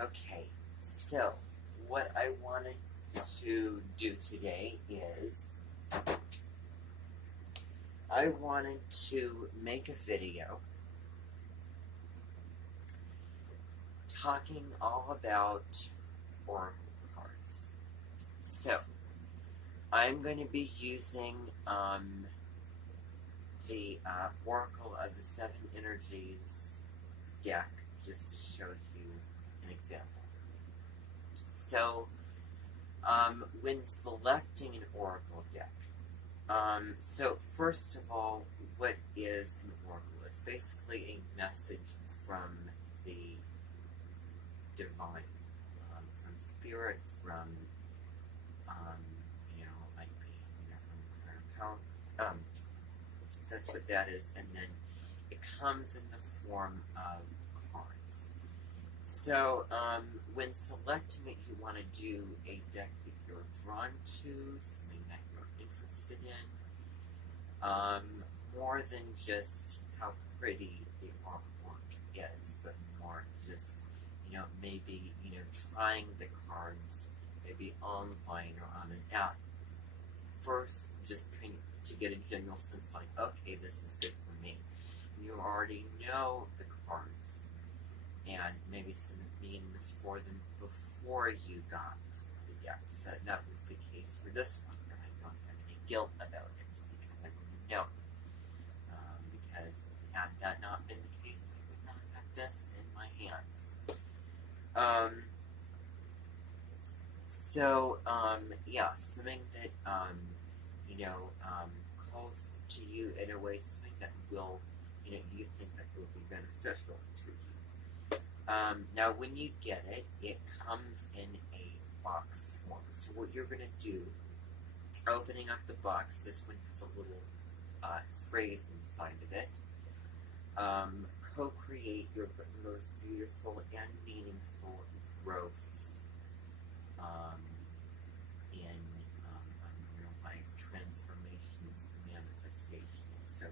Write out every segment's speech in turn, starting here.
Okay, so what I wanted to do today is I wanted to make a video talking all about oracle cards. So I'm going to be using the Oracle of the Seven Energies deck just to show you an example. So when selecting an oracle deck, so first of all, what is an oracle? It's basically a message from the divine, from spirit, from like from higher power. So that's what that is, and then it comes in the form of cards. So when selecting it, you want to do a deck that you're drawn to, something that you're interested in, more than just how pretty the artwork is, but more just, maybe, trying the cards, maybe online or on an app. First, just kind of to get a general sense like, okay, this is good for me. You already know the cards, and maybe some meanings for them before you got the deck. So that was the case for this one, and I don't have any guilt about it because I already know. Because had that not been the case, I would not have this in my hands. Yeah, something that calls to you in a way, something that will, you think that will be beneficial to you. Now, when you get it, it comes in a box form. So what you're going to do, opening up the box, this one has a little phrase inside of it. Co-create your most beautiful and meaningful growths in real life transformations and manifestations. So,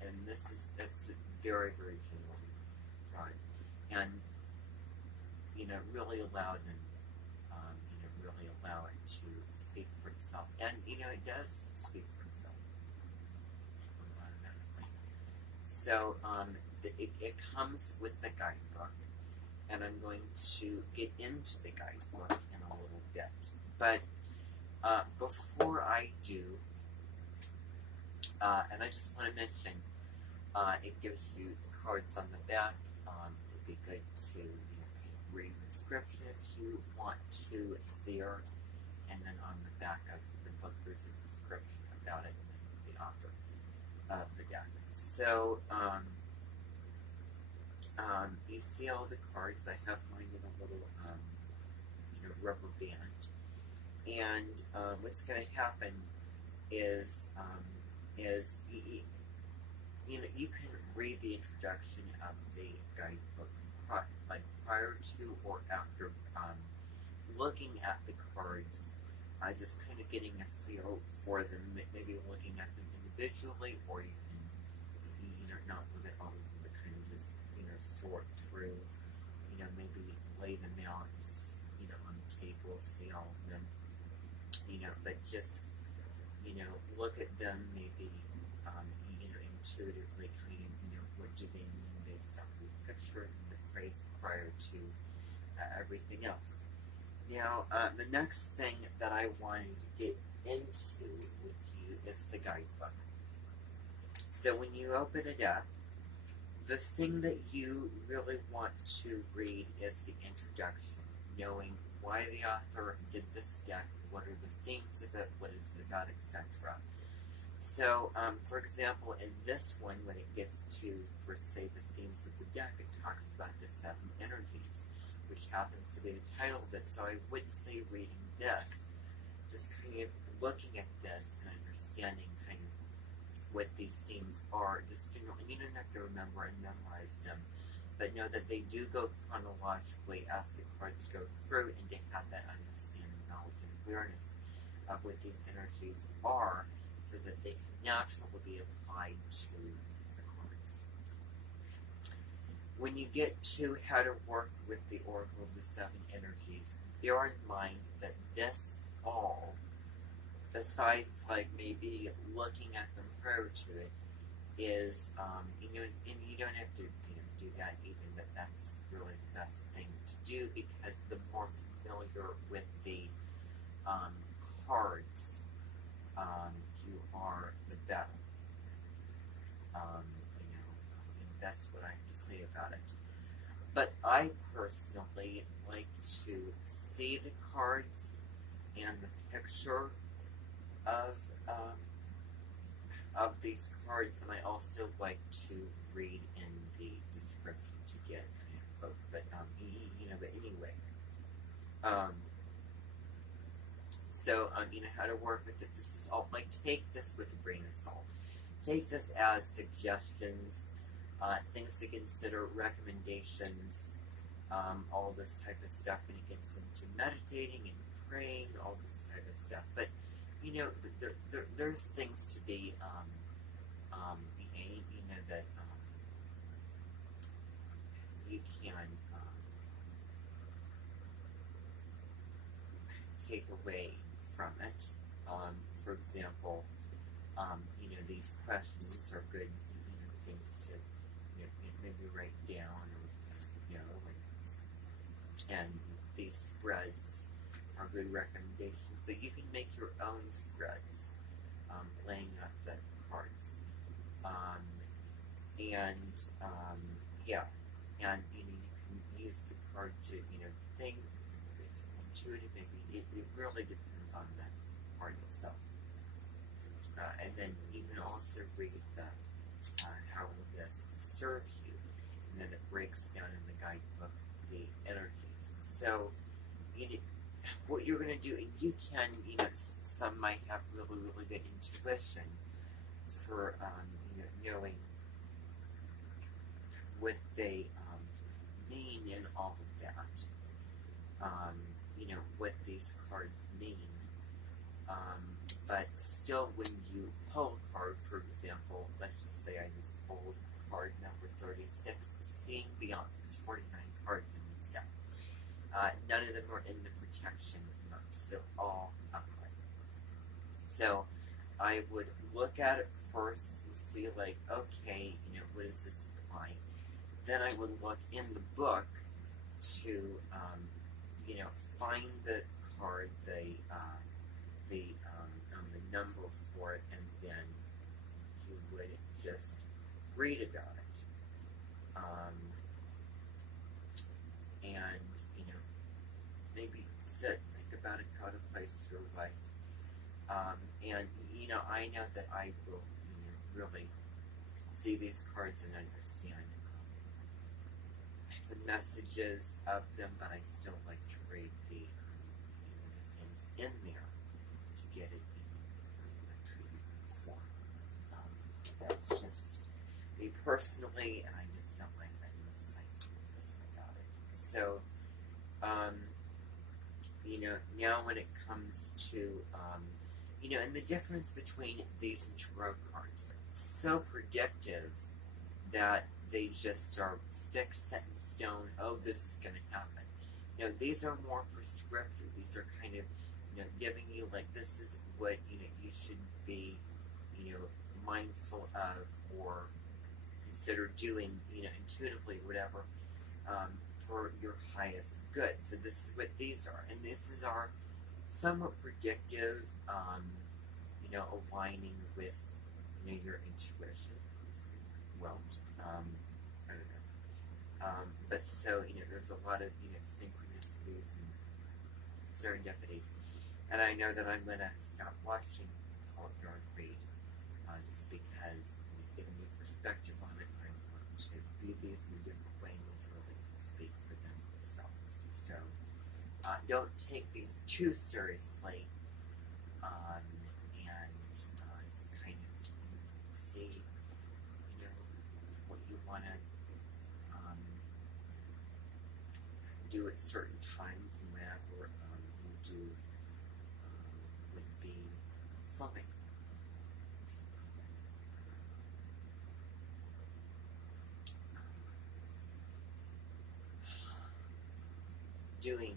and that's very, very generally right. And really allow them, really allow it to speak for itself. And it does speak for itself automatically. So it comes with the guidebook, and I'm going to get into the guidebook in a little bit. But before I do, and I just want to mention, it gives you the cards on the back. It'd be good to read the description if you want to there, and then on the back of the book there's a description about it and the author of the deck. So you see all the cards. I have mine in a little rubber band, and what's going to happen is you can read the introduction of the guidebook prior to or after looking at the cards, just kind of getting a feel for them, maybe looking at them individually, or you can not look at all of them, but kind of just sort through, maybe lay them out, just on the table, see all of them, but just look at them maybe intuitively, kind of what do they mean based off the picture and the phrase prior to everything else. Now, the next thing that I wanted to get into with you is the guidebook. So when you open it up, the thing that you really want to read is the introduction, knowing why the author did this deck, what are the themes of it, what is it about, etc. So, for example, in this one, when it gets to, per se, the themes of the deck, it talks about the seven energies, which happens to be the title of it. So I would say reading this, just kind of looking at this and understanding kind of what these themes are, just generally, and you don't have to remember and memorize them, but know that they do go chronologically as the cards go through, and to have that understanding, knowledge, and awareness of what these energies are, so that they can naturally be applied to the cards. when you get to how to work with the Oracle of the Seven Energies, bear in mind that this all, besides like maybe looking at them prior to it, is and you don't have to do that even, but that's really the best thing to do, because the more familiar with the cards you are, the better. And that's what I have to say about it. But I personally like to see the cards and the picture of these cards, and I also like to read in the description to get both. But but anyway, so how to work with it. This is all like, take this with a grain of salt. Take this as suggestions, things to consider, recommendations, all this type of stuff when it gets into meditating and praying, all this type of stuff. But there's things to be that you can take away from it. For example, these questions are good, things to maybe write down, or and these spreads are good recommendations. But you can make your own spreads, laying out the cards, and you can use the card to think. It's intuitive. Maybe it really depends on the card itself. And then you can also read the how will this serve you, and then it breaks down in the guidebook the energies. So what you're going to do, and you can, some might have really, really good intuition for knowing what they mean in all of that. What these cards mean. But still, when you pull a card, for example, let's just say I just pulled card number 36, seeing beyond. There's 49 cards in this set. None of them are in the protection marks. They're all upright. So I would look at it first and see, like, okay, what does this imply? Then I would look in the book to, find the card, the number for it, and then you would just read about it. And maybe sit, think about it, how to place through life. And I know that I will really see these cards and understand the messages of them, but I still like to read the things in there to get it in a treated form. That's just me personally, and I just don't like that indecisiveness about it. So, now when it comes to, and the difference between these and tarot cards, so predictive that they just are fixed, set in stone. Oh, this is going to happen. These are more prescriptive. These are kind of, giving you, like, this is what, you should be, mindful of or consider doing, intuitively, whatever, for your highest good. So this is what these are. And these are somewhat predictive, aligning with, your intuition. Well, I don't know. But so, there's a lot of, synchronicities and serendipities. And I know that I'm going to stop watching Paul Yard read, just because giving me perspective on it, I want to view these in a different way and really speak for themselves. So, don't take these too seriously, and just kind of see, what you want to do at certain times, and whenever you do would be fine. doing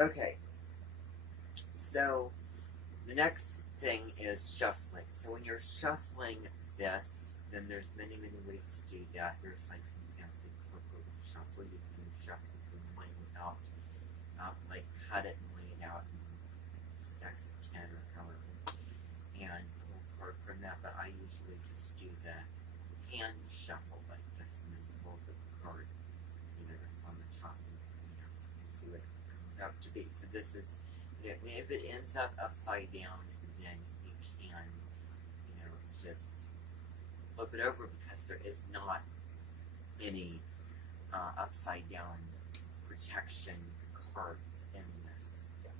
okay, so the next thing is shuffling. So when you're shuffling this, then there's many ways to do that. There's like some fancy purple shuffle. You can shuffle the laying out, like cut it and lay it out in stacks of 10 or however, and pull a card from that. But I usually just do the hand shuffle like this and then pull the card, that's on the top and, see what it comes out to be. So this is, if it ends up upside down, then you can, just flip it over because there is not any upside down protection cards in this deck.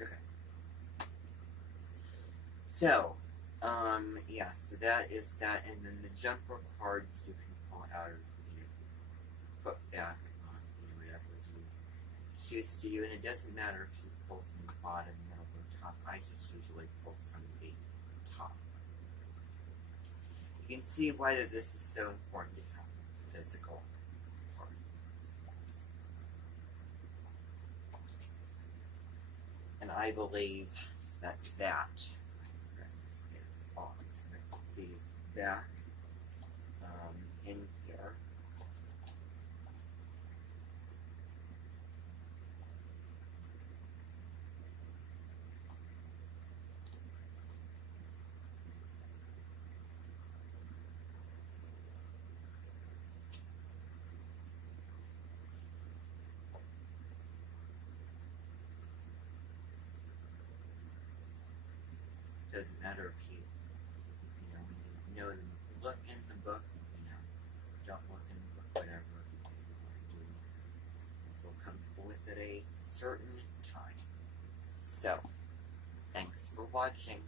Okay. So, yeah, so that is that, and then the jumper cards you can pull out or, put back on, whatever you choose to do, and it doesn't matter if you pull from the bottom, middle, or top. I just usually pull from the top. You can see why this is so important to have physical cards. And I believe that is on. So I'm going to leave back in here. Doesn't matter if you, look in the book, don't look in the book, whatever you want to do. Feel comfortable with it a certain time. So, thanks for watching.